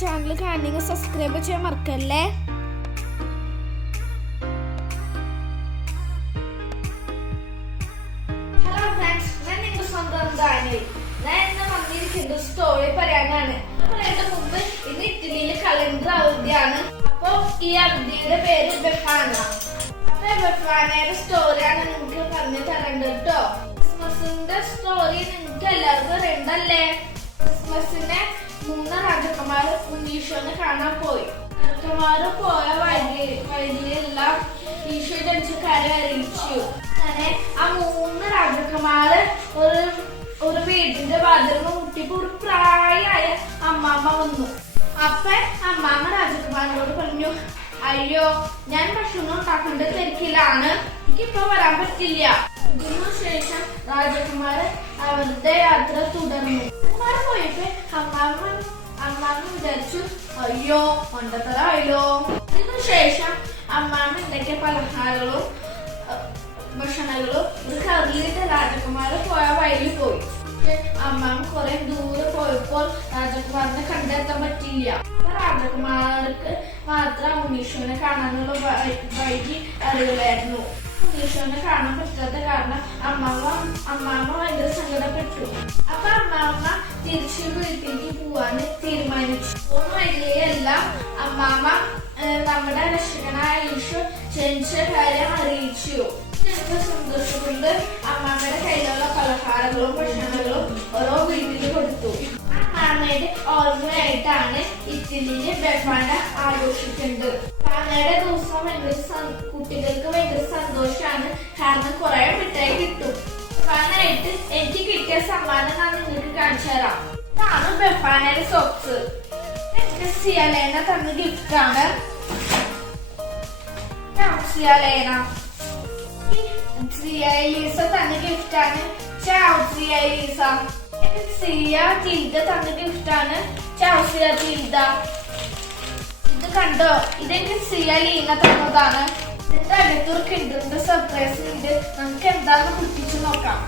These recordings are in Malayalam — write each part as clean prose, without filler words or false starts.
ചാനൽ കാണുന്നെങ്കിൽ സബ്സ്ക്രൈബ് ചെയ്യാൻ മറക്കല്ലേ. ഹലോ ഫ്രണ്ട്സ്, ഞാൻ നിങ്ങളുടെ സ്വന്തം ഡാനിയൽ. ഞാൻ ഇന്ന് വന്നിരിക്കുന്നത് സ്റ്റോറി പറയാനാണ്. മുമ്പ് ഇന്ന് ഇറ്റലിയിൽ കലണ്ടർ അവധിയാണ്. അപ്പൊ ഈ അവധിയുടെ പേര് ബെഫാന. അപ്പൊ ബെഫാനയുടെ സ്റ്റോറിയാണ് നിങ്ങൾക്ക് പറഞ്ഞു തരേണ്ടത് കേട്ടോ. ക്രിസ്മസിന്റെ സ്റ്റോറി നിങ്ങൾക്ക് എല്ലാവർക്കും അറിയണ്ടല്ലേ. ക്രിസ്മസിനെ 3 രാജകുമാർ ഈശോനെ കാണാൻ പോയി. രാജകുമാർ പോയ വഴിയെല്ലാം ഈശോ ജനിച്ച കാര്യം അറിയിച്ചു. അങ്ങനെ ആ 3 രാജകുമാര് ഒരു വീടിന്റെ വാതിൽ മുട്ടിപ്പോ ഒരു പ്രായമായ അമ്മാമ്മ വന്നു. അപ്പൊ അമ്മാമ്മ രാജകുമാരനോട് പറഞ്ഞു, അയ്യോ, ഞാൻ ഭക്ഷണം ഉണ്ടാക്കേണ്ട തിരക്കിലാണ്, എനിക്കിപ്പോ വരാൻ പറ്റില്ല. ഇതിനുശേഷം രാജകുമാരൻ അവരുടെ യാത്ര തുടർന്നു. പോയപ്പോ അമ്മാമ്മ വിചാരിച്ചു, അയ്യോ മണ്ടത്തരായല്ലോ. ഇതിനുശേഷം അമ്മാമ്മ ഉണ്ടാക്കിയ പലഹാരങ്ങളും ഭക്ഷണങ്ങളും ഒരു കറിലിട്ട് രാജകുമാരൻ പോയ വഴിയിൽ പോയി. അമ്മാമ്മ കുറെ ദൂരെ പോയപ്പോൾ രാജകുമാരനെ കണ്ടെത്താൻ പറ്റില്ല. രാജകുമാർക്ക് മാത്രം ഉണ്ണീശോനെ കാണാനുള്ള വഴി അറിയില്ലായിരുന്നു. ഉണ്ണീശോനെ കാണാൻ പറ്റാത്ത കാരണം അമ്മാമ്മ ഭയങ്കര സങ്കടപ്പെട്ടു. അപ്പൊ അമ്മാമ്മ തിരിച്ചു വീട്ടിലേക്ക് പോവാന് തീരുമാനിച്ചു. വഴിയെല്ലാം അമ്മാമ്മ നമ്മുടെ രക്ഷകനായ ഈശോ ജനിച്ച കാര്യം അറിയിച്ചു. സന്തോഷം കൊണ്ട് അമ്മാമ്മയുടെ കയ്യിലുള്ള പലഹാരങ്ങളും ഭക്ഷണങ്ങളും ഓരോ വീട്ടിൽ കൊടുത്തു. അമ്മാമ്മയുടെ ഓർമ്മയായിട്ടാണ് ഇറ്റലിയിലെ ബെഫാന ആഘോഷിക്കുന്നത്. ബെഫാനയുടെ ദിവസം കുട്ടികൾക്ക് ഭയങ്കര സന്തോഷമാണ്, കാരണം കുറെ മിഠായി കിട്ടും. ബെഫാനായിട്ട് എനിക്ക് കിട്ടിയ സമ്മാനം ഞാൻ നിങ്ങൾക്ക് കാണിച്ചു തരാം. ഇതാണ് ബെഫാനയുടെ സോക്സ്. എനിക്ക് സിയാലേന തന്ന ഗിഫ്റ്റ് ആണ്. സിയലീസ തന്ന ഗിഫ്റ്റ് ആണ്. സിയലീസ. സിയ ചിൽദ തന്ന ഗിഫ്റ്റ് ആണ്. സിയ ചിൽദ. ഇത് കണ്ടോ, ഇതെനിക്ക് സിയലീന തന്നതാണ്. ഇതിന്റെ അകത്തൊരു കിണ്ടറിന്റെ സർപ്രൈസ് ഉണ്ട്. നമുക്ക് എന്താണെന്ന് കുട്ടിച്ചു നോക്കാം.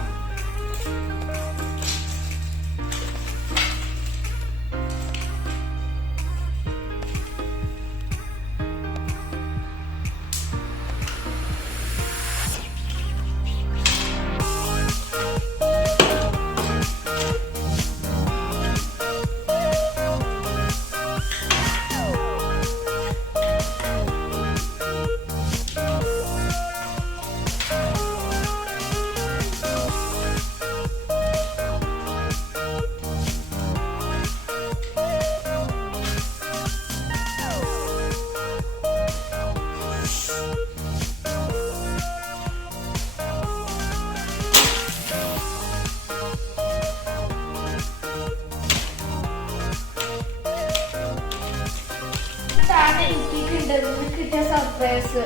കിട്ടിയ സർപ്രൈസ്.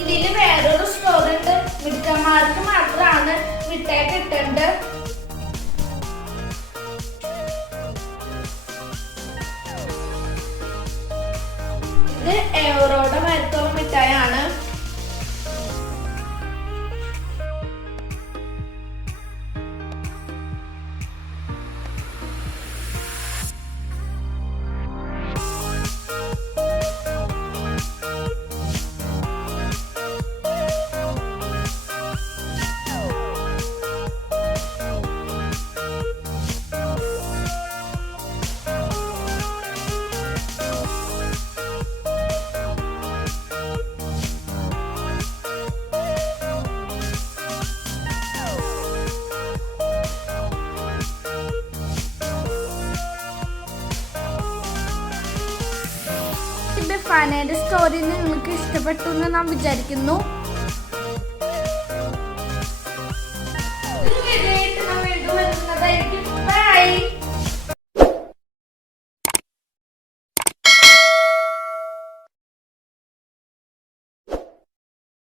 ഇതില് വേറൊരു സ്റ്റോറി ഉണ്ട്. മിടുക്കന്മാർക്ക് മാത്രമാണ് മിഠായി കിട്ടേണ്ടത്. ഇത് എവറോടെ മരത്തോളം മിഠായാണ്. ബെഫാനയുടെ സ്റ്റോറി നിങ്ങൾക്ക് ഇഷ്ടപ്പെട്ടു എന്ന് ഞാൻ വിചാരിക്കുന്നു.